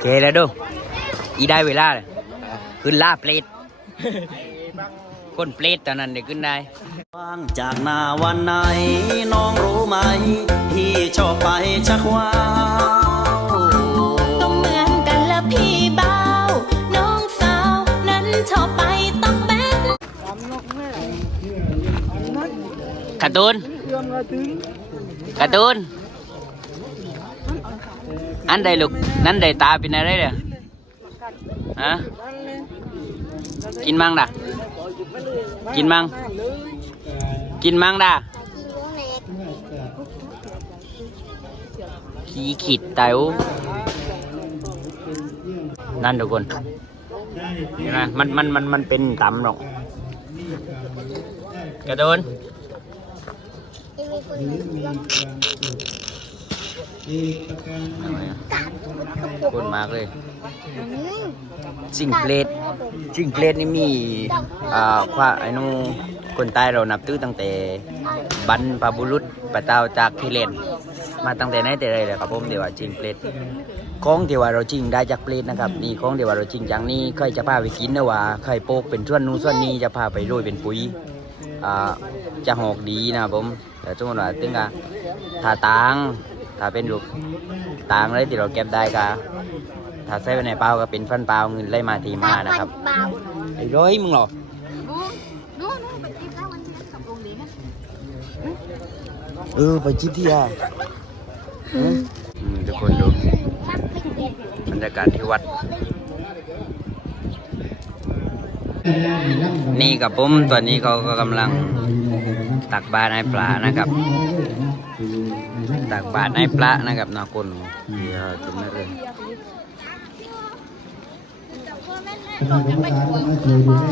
เคแล้วดูอีได้เวลาเลยขึ้นล่าเปรตคนเปรตตอนนั้นเด็กขึ้นได้ว่างจากหน้าวันไหน น้องรู้ไหม พี่ชอบไปชักว้าวก็เหมือนกันละพี่เบาน้องสาวนั้นชอบไปต้องแป๊กการ์ตูนการ์ตูน อันใดลูกนั่นใดตาเป็นอะไรเนี่ยฮะกินมังด่ะกินมังกินมังด่ะขี้ขิดไตวนั่นทุกคนเห็นไหมมันมันมันมันเป็นตำหรอกกระโดน คนมากเลย จิงเกลดจิงเกลดนี่มีอ่าว่าไอ้นู่นคนใต้เรานับถือตั้งแต่บรรพบุรุษปะเตาจากที่เลนมาตั้งแต่ไหนแต่ไรเลยครับผมเดี๋ยวว่าจิงเกลดของที่ว่าเราจริงได้จากเปลดนะครับนี่ของที่ว่าเราจริงอย่างนี้เคยจะพาไปกินนะว่าเคยโปกเป็นส่วนนู้นส่วนนี้จะพาไปโรยเป็นปุ๋ยอ่าจะหอกดีนะครับผมแต่สมมติว่าตึงกะถ้าตาง ถ้าเป็นลูกต่างเลยที่เราเก็บได้ก็ถ้าใส่ไว้ในเป้าก็เป็นฟันเปล่าเงินไล่มาทีมานะครับเบาไอ้ร้อยมึงเหรอบูนู่นนู่นไปกินข้าววันนี้กับโรงเรียนนะเออไปจิบที่อะทุกคนดูบรรยากาศที่วัด นี่กับผมตอนนี้เขาก็กำลังตักบาตรให้ปลานะครับ ตักบาตรให้ปลานะครับนาคนเดี๋ยวจุ่มได้เลยทางกรรมการมาช่วยดูให้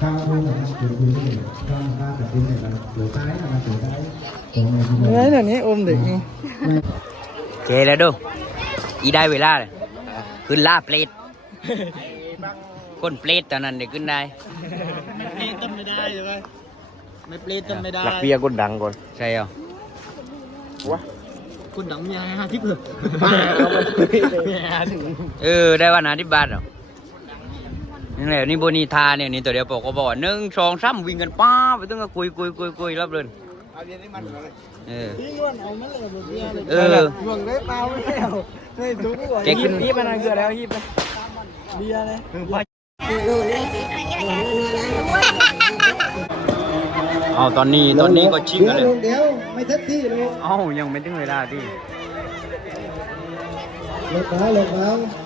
ข้าวทุ่งนะครับช่วยดูให้ข้าวข้าวกับดินเนี่ยมันเหลือซ้ายนะครับหลือซ้ายตรงเฮ้ยเดี๋ยวนี้อมเด็กไงเคแล้วดูอีได้เวลาเลยขึ้นล่าเปรตคนเปรตตอนนั้นเด็กขึ้นได้เปลี่ยนต้นไม่ได้ใช่ไหมไม่เปลี่ยนต้นไม่ได้หลักเบี้ยร์คนดังก่อนใช่เหรอ คุณดังมีอะไรฮะที่เผื่อมีอะไรฮะถึงเออได้วันอาทิตย์บาทเหรอนี่แหละนี่โบนีทาเนี่ยนี่ตัวเดียวบอกก็บอกว่าหนึ่งสองสามวิ่งกันป้าไปตึ้งก็คุยคุยคุยคุยรับเลยเออพี่นวลเอามันเลยเบียร์เลยเออห่วงได้เปล่าไม่เอาไม่ทุกข์แกขึ้นฮีบมานานเกินแล้วฮีบไปเบียร์เลย เอาตอนนี้ตอนนี้ก็ชิงกันเลย เดี๋ยวไม่ทัดที่เลยเอ้ายังไม่ถึงเวลาที่ หลบแล้วหลบแล้วเอ้ยแล้วบอกเขา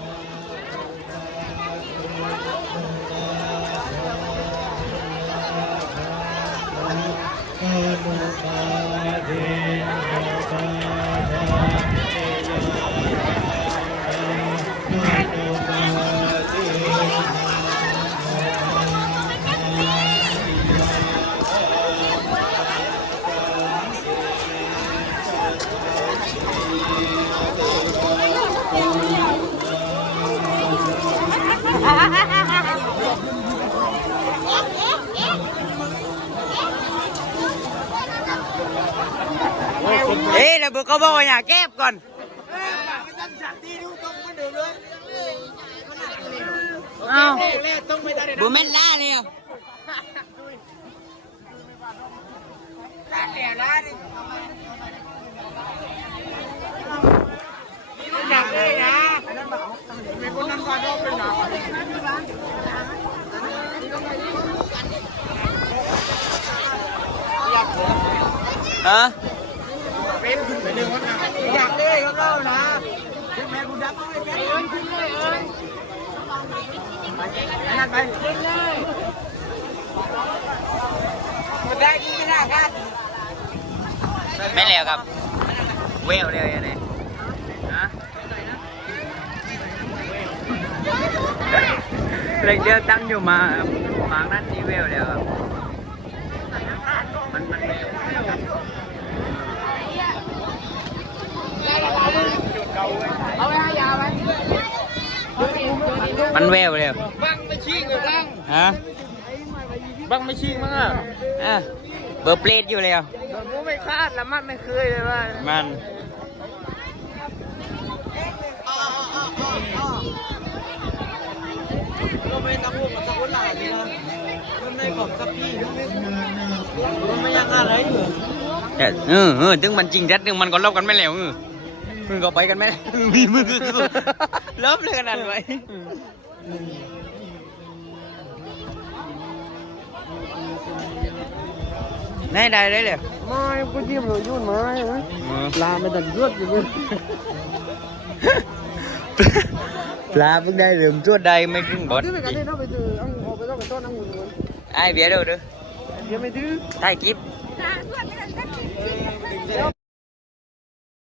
บอกว่าอย่าแก็บก่อน เอ้าบุแม่นล่าเลยเหรอฮะอยากเลยก็เข้านะขึ้นแม่กูดับไม่เป็นเอิญขึ้นเลยเอิญนั่นไปขึ้นเลยมันได้กินไม่ได้กันไม่แล้วครับ เวลเลยอันนี้ฮะเล็กเดียวตั้งอยู่มาหมางนั้นนี่เวลแล้วครับ แววเลยบังไม่ชี้เลยบังฮะบังไม่ชี้มากอะเบอร์เพลดอยู่เล้วผมไม่คาดละมันไม่เคยเลยว่ามันก็ไม่ตะพูดกัะพูดหลายเนะมันไม่บอกกับพี่มันไม่ยังอะไรอยู่แต่เออเออถึงมันจริงจัดถึงมันก็เล่ากันไม่แล้วเออมึงก็ไปกันไหมมีมือเริ่มเลยขนาดไหน này đây đấy liền mai có chim rồi rút mai nữa vâng. là mình đặt rút rồi là bên đây đường rút đây mấy cái bọt ai vía đâu được. Béo mấy thứ? Tay kíp